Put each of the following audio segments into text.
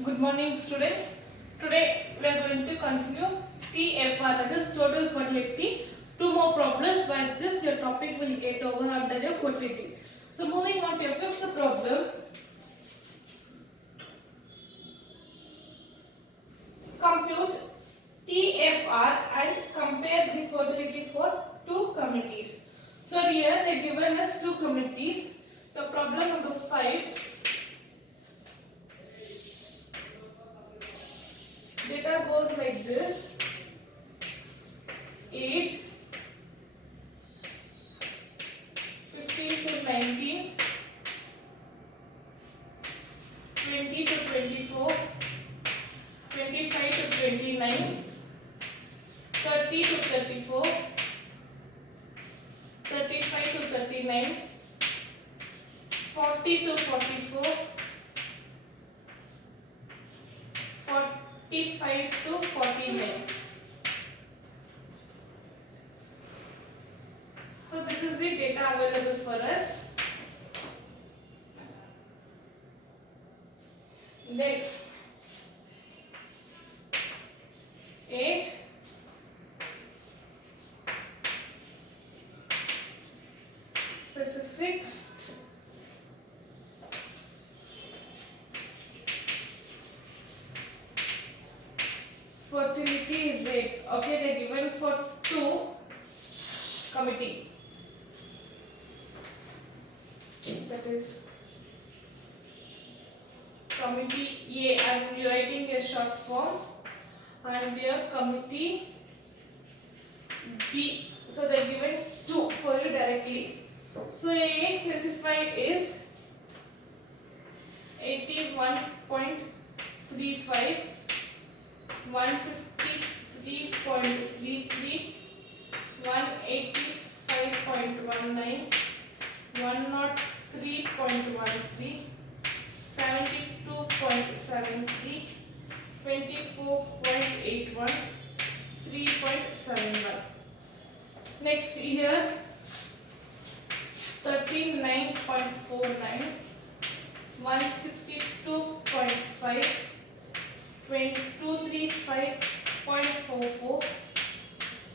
Good morning, students. Today we are going to continue TFR, that is total fertility. Two more problems, but this your topic will get over after your fertility. So moving on to your fifth problem. Compute TFR and compare the fertility for two communities. So here they given us two communities. The problem number 5. Data goes like this: 8, 15 to 19, 20 to 24, 25 to 29, 30 to 34, 35 to 39, 40 to 44, 45 to 49. So this is the data available for us. Then 8, specific, fertility rate. Okay, they given for two committee. That is committee A. I am writing a short form, and here committee B. So they are given 2 for you directly. So A specified is 81.35, 153.33, 185.19, 103.13, 72.73, 24.81, 3.71. Next here 39.49, 162.5, 235.44,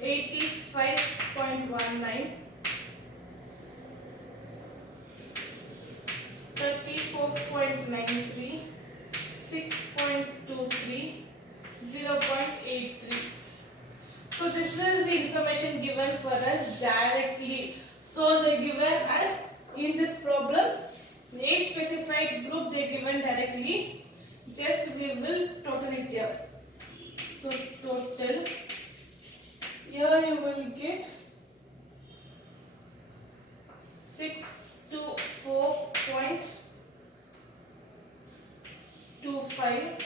85.19, 34.93, 6.23, 0.83. So this is the information given for us directly. So they given us in this problem 8 specified group they given directly. Just we will total it here. So total here you will get 624.25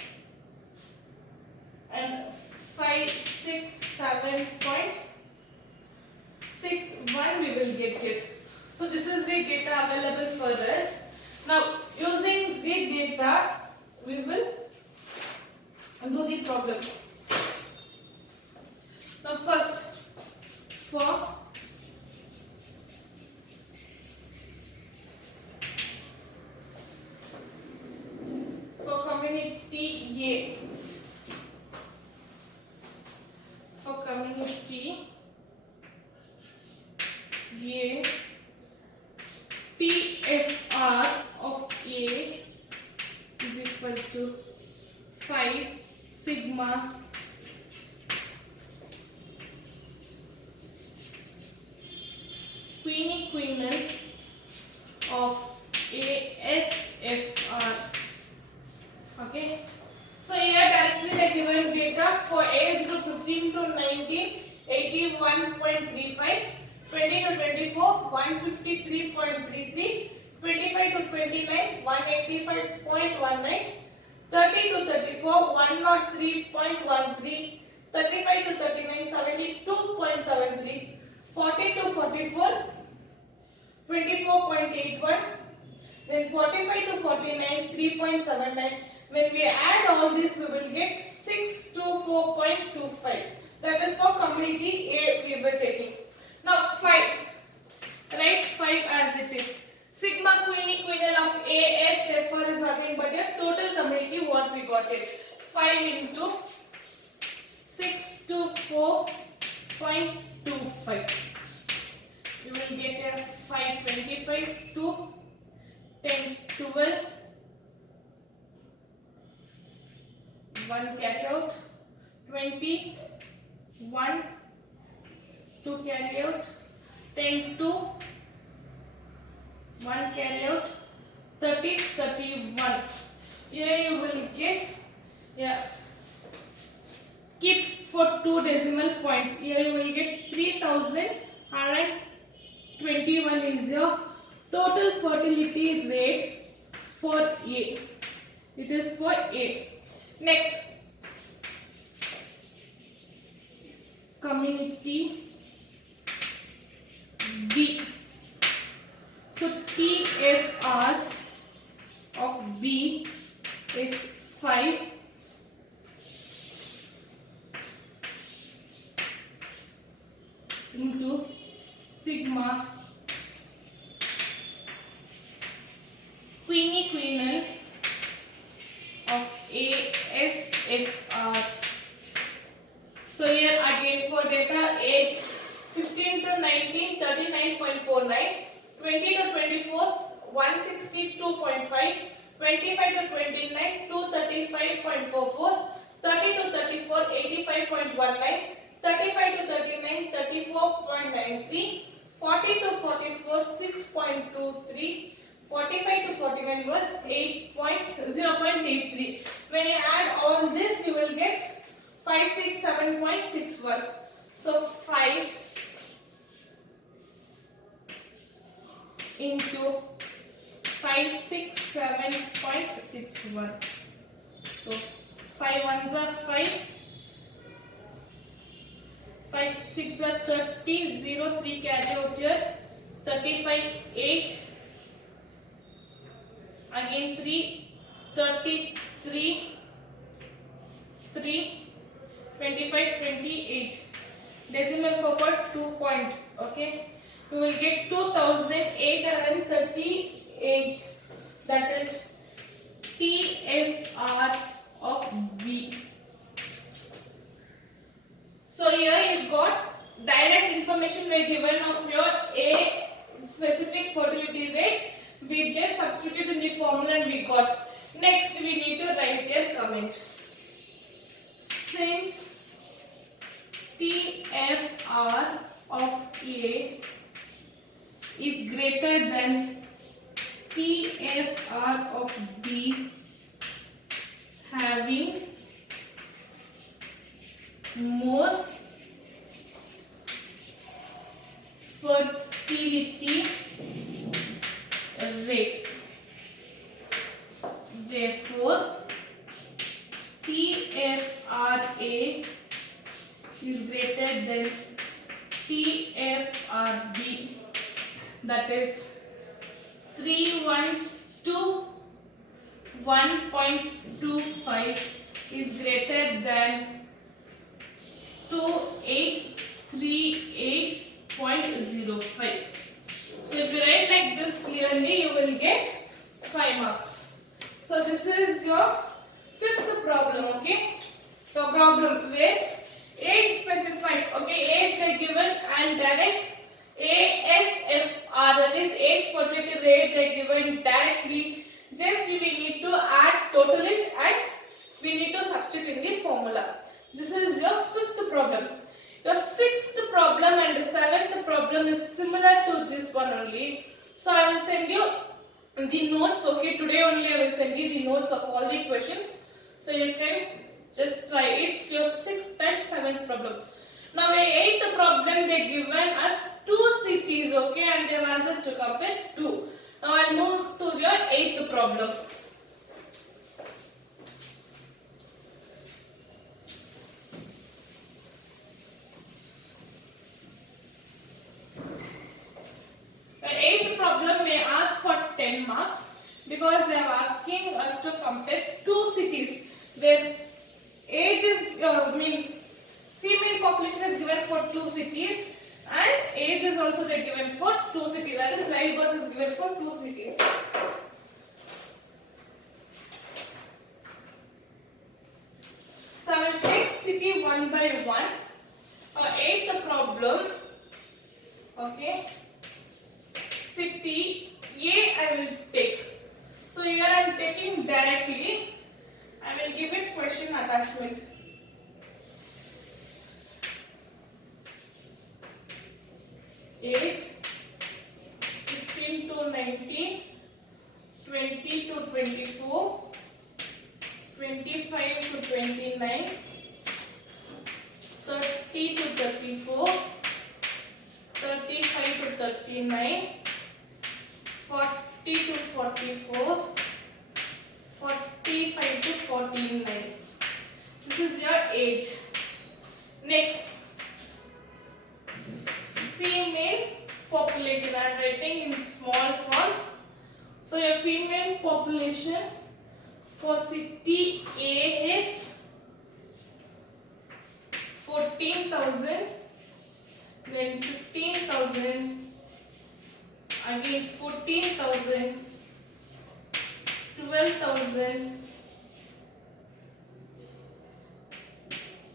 and 567.61 we will get it. So this is the data available for us. Now using the data we will do the problem. Now first for community A, for community A, TFR of A is equals to 5 sigma quinal of ASFR. Okay, so here directly they given data for age group 15 to 19, 81.35, 20 to 24, 153.33, 25 to 29, 185.19, 30 to 34, 103.13, 35 to 39, 72.73, 40 to 44, 24.81, then 45 to 49, 3.79. When we add all this, we will get 624.25. That is for community A we were taking. Now 5. Write 5 as it is. Sigma quinal of ASFR is nothing but a total community what we got. got it. 5 into 624.25. You will get a 525 to 10, 12. 1 carry out. 20. 1. 2 carry out. 10 to 1 carry out. 30, 31. Here you will get, yeah, keep for 2 decimal point. Here you will get 3021 is your total fertility rate for A. It is for A. Next, community B. So TFR of B is 5 into sigma quinal of ASFR. So here again for data, age 15 to 19 39.49, 20 to 24 162.5, 25 to 29 235.44, 30 to 34 85.19, 35 to 39 34.93, 40 to 44 6.23, 45 to 49 was 0.83. When you add all this, you will get 567.61. So 5 into 567.61. So 5 ones are 5, 5 6 are 30, 0 3 carry out here, 35 8, again 3, 33 3, 25 28. Decimal forward 2 point. Okay, you will get 2838. That is TFR of B. So here you got direct information were given of your A specific fertility rate. We just substituted in the formula and we got. Next we need to write their comment. Since TFR of A is greater than TFR of B, having more fertility rate. Therefore, TFRA is greater than TFRB, that is 312 1.25 is greater than 2838.05. So if you write like this clearly, you will get 5 marks. So this is your 5th problem. Okay, so problem where age specified, okay, age they given and direct ASFR, that is age fertility rate they given directly. Just we need to add total it and we need to substitute in the formula. This is your 5th problem. Your 6th problem and 7th problem is similar to this one only. So I will send you the notes. Okay, today only I will send you the notes of all the questions. So you can just try it. It's your 6th and 7th problem. Now, in 8th problem, they given us 2 cities, okay, and they have asked us to compare 2. Now, I'll move to your 8th problem. The 8th problem may ask for 10 marks because they are asking us to compare 2 cities where age is, female population is given for 2 cities and age is also given for 2 cities. That is, live birth is given for 2 cities. one by one. Eighth problem. Okay. City A I will take. So here I am taking directly. I will give it question attachment. Age 15 to 19, 20 to 24, 25 to 29, 30 to 34, 35 to 39, 40 to 44, 45 to 49. This is your age. Next, female population. I am writing in small fonts. So your female population for city A is 14,000, then 15,000, again 14,000, 12,000,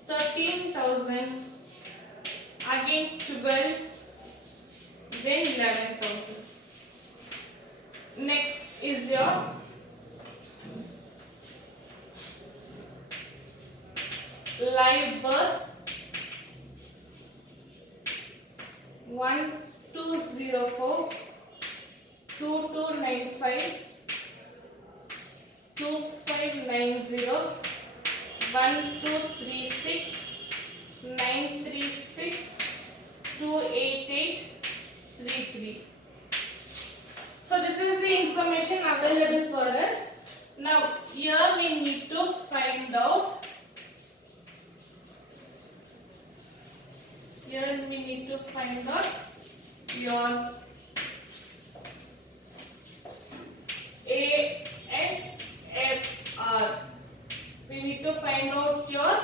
13,000, again 12, then 11,000. Next is your live birth. 1204, 2295, 2590, 1236, 936, 288, 33. So this is the information available for us. Now here we need to find out. Here we need to find out your ASFR. We need to find out your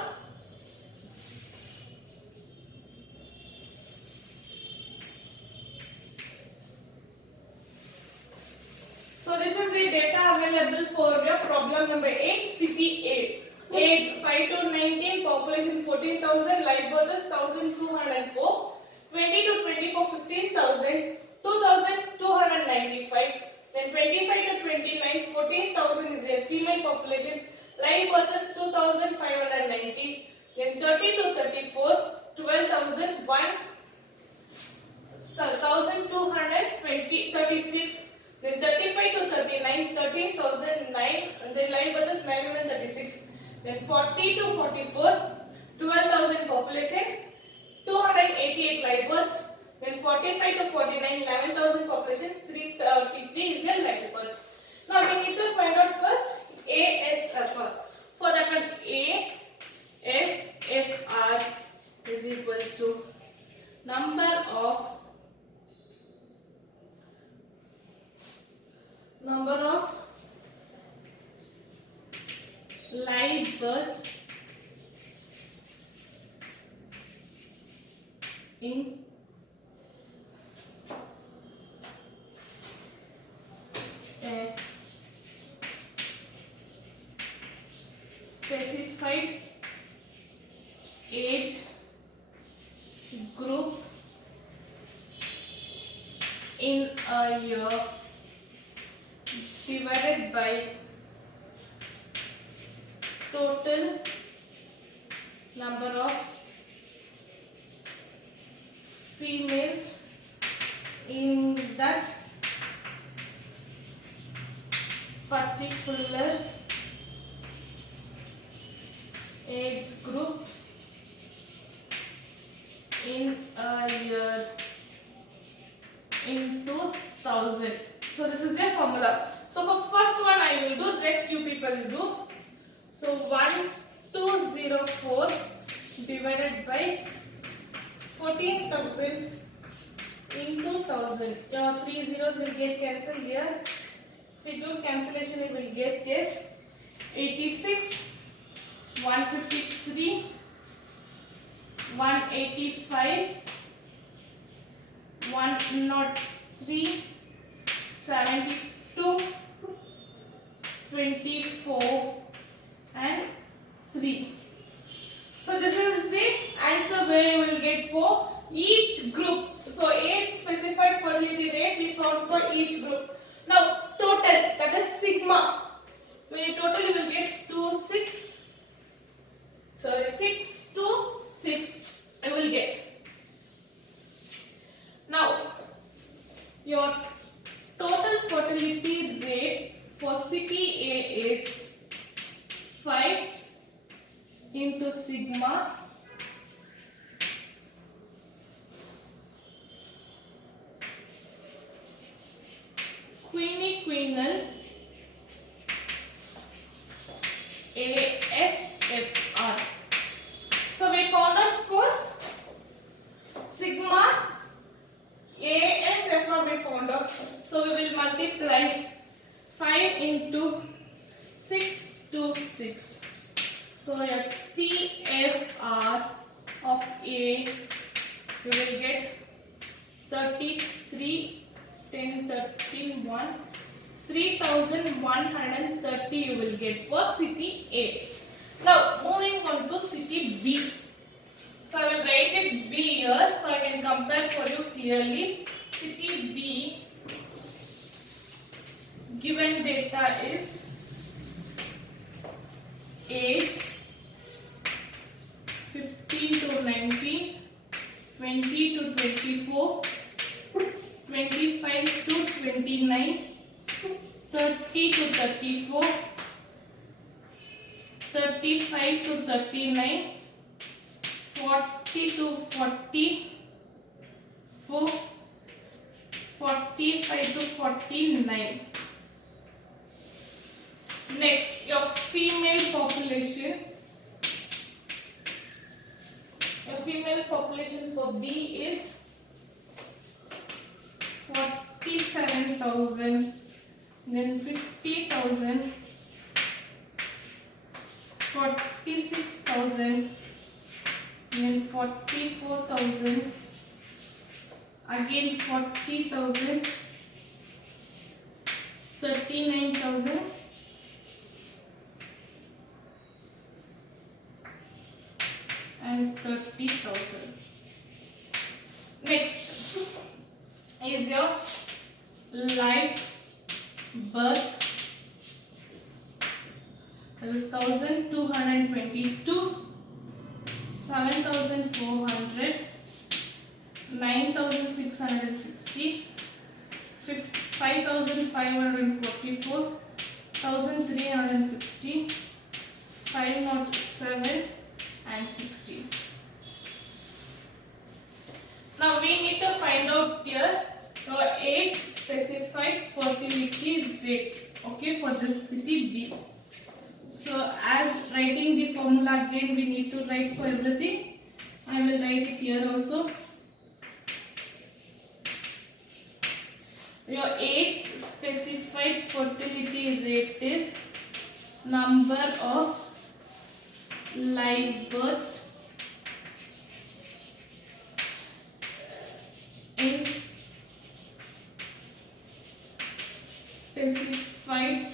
so this is the data available for your problem number 8, city A. Age 5 to 19, population 14,000, live birth is 1,204, 20 to 24, 15,000, 2,295, then 25 to 29, 14,000 is a female population, live birth is 2,590, then 30 to 34, 12,000, 1,220, 36, then 35 to 39, 13,009, and then live birth is 936. Then 40 to 44, 12,000 population, 288 live births. Then 45 to 49, 11,000 population, 333 is their live birth. Now we need to find out first ASFR. For that one, ASFR is equals to number of live births in a specified age group in a year divided by total number of females in that particular age group in a year into 1000. So this is a formula. So for first one I will do, rest you people will do. So 1204 divided by 14,000 into 1000. Your 3 zeros will get cancelled here. See, do cancellation, you will get here 86, 153, 185, 103, 72, 24 and 3. So this is the each group. So 8 specified fertility rate we found for each group. Now total, that is sigma. We totally will get 6 to 6 I will get. Now your total fertility rate for city A is 5 into sigma quinal ASFR. So we found out for sigma ASFR we found out. So we will multiply 5 into 6 to 6. So your TFR of A you will get 33, 10, 13, 1, 3130 you will get for city A. Now moving on to city B. So I will write it B here so I can compare for you clearly. City B given data is age 15 to 19, 20 to 24, 25 to 29, 30 to 34, 35 to 39, 40 to 44, 45 to 49. Next, your female population. Your female population for B is 47,000, then 50,000, 46,000, then 44,000, again 40,000, 39,000, and 30,000. Next is your live birth. That is 1,222, 7,400, 9,660, 5,544, 1,360, 507 and 60. Now we need to find out here your age specified fertility rate, okay, for this city B. So as writing the formula again we need to write for everything. I will write it here also. Your age specified fertility rate is number of live births in specified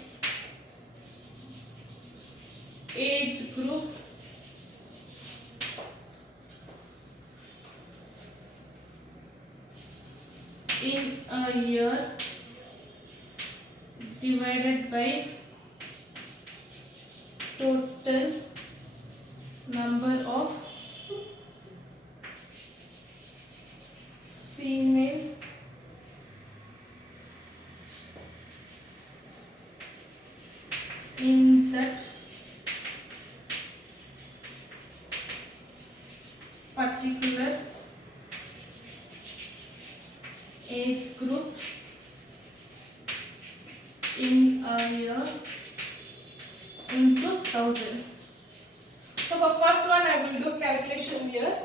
age group in a year divided by total number of female in that particular age group in a year into 1000. So for first one I will do calculation here.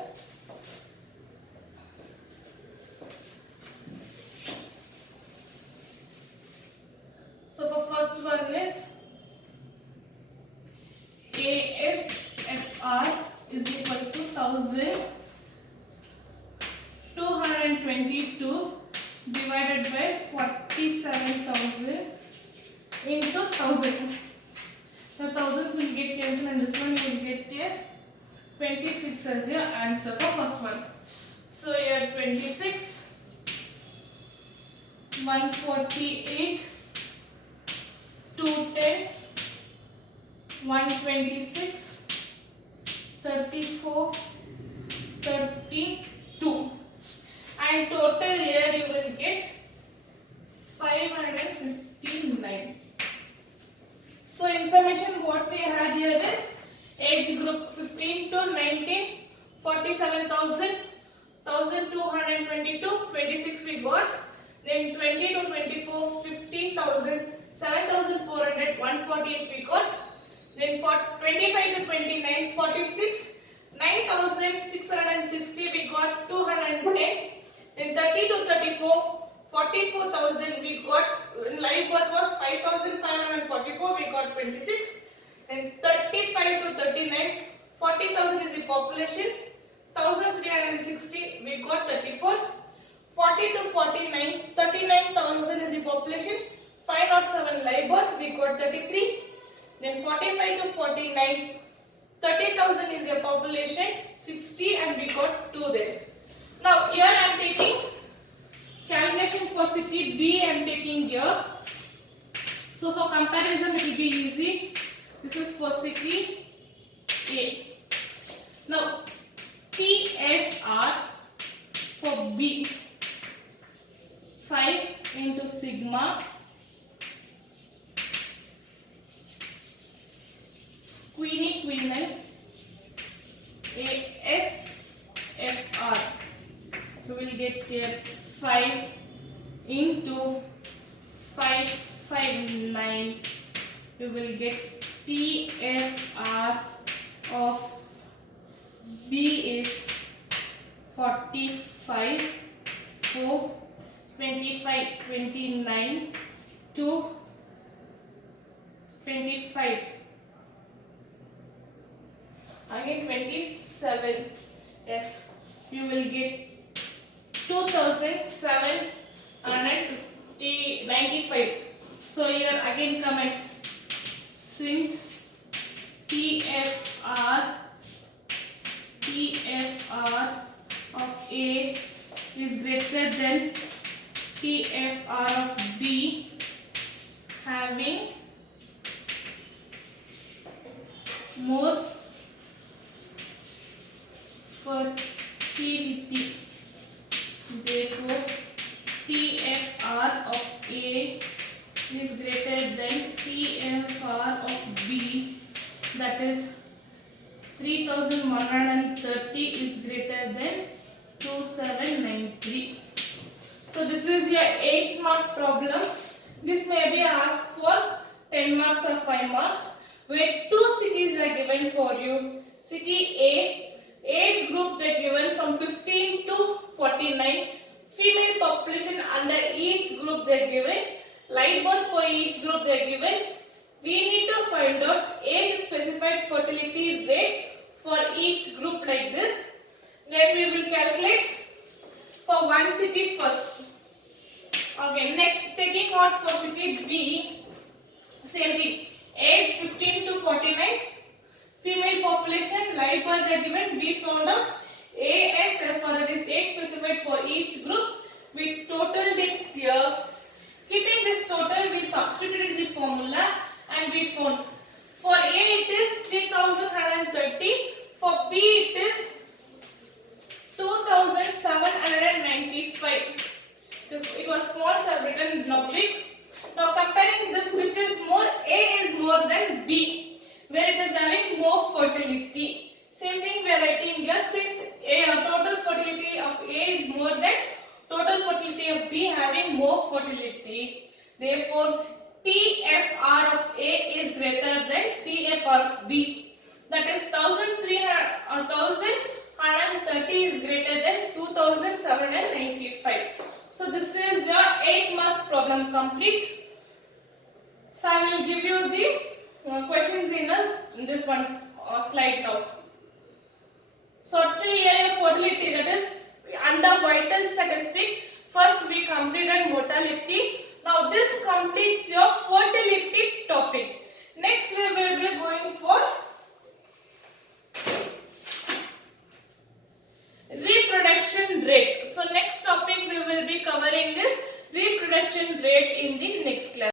So for first one is ASFR is equals to 1,222 divided by 47,000 into 1000. The thousands will get cancelled and this one you will get here 26 as your answer for first one. So here 26, 148, 210, 126, 34, 32, and total here you will get 559. So information what we had here is age group 15 to 19, 47,000, 1,222, 26 we got. Then 20 to 24, 15,000, 7,400, 148 we got. Then for 25 to 29, 46, 9,660 we got, 210. Then 30 to 34, 44,000 we got. Live birth was 5,544 we got 26. Then 35 to 39, 40,000 is the population, 1,360 we got 34. 40 to 49, 39,000 is the population, 507 live birth we got 33. Then 45 to 49, 30,000 is your population, 60, and we got 2 there. Now here I am taking calculation for city B I am taking here. So for comparison it will be easy. This is for city A. Now TFR for B, 5 into sigma quinal ASFR. We will get here 5 into 559. We will get TFR of B is 45, 4, 25, 29 to 25. Again 27. Yes, you will get 2,795. So here again comment, since TFR of A is greater than TFR of B, having more fertility. Therefore, TFR of A is greater than TFR of B, that is 3,130 is greater than 2,793. So this is your 8-mark problem. This may be asked for 10 marks or 5 marks, where 2 cities are given for you. City A, age group they are given from 15 to 49, female population under each group they are given, live birth for each group they are given. We need to find out age specified fertility rate for each group like this. Then we will calculate for one city first. Okay, next taking out for city B, same thing, age 15 to 49, female population, live birth they are given. We found out ASFR, that is age specified for each group. We totaled it here. Keeping this total, we substituted the formula and we found for A it is 3,130, for B it is 2,795. It was small, so I have written now big. Now comparing this, which is more, A is more than B, where it is having more fertility. Same thing we are writing here, since total fertility of A is more than total fertility of B having more fertility. Therefore, TFR of A is greater than TFR of B. That is 1,130 is greater than 2,795. So this is your 8 marks problem complete. So I will give you the questions in this one slide now. So till here fertility, that is under vital statistic, first we completed mortality. Now this completes your fertility topic. Next we will be going for reproduction rate. will be covering this reproduction rate in the next class.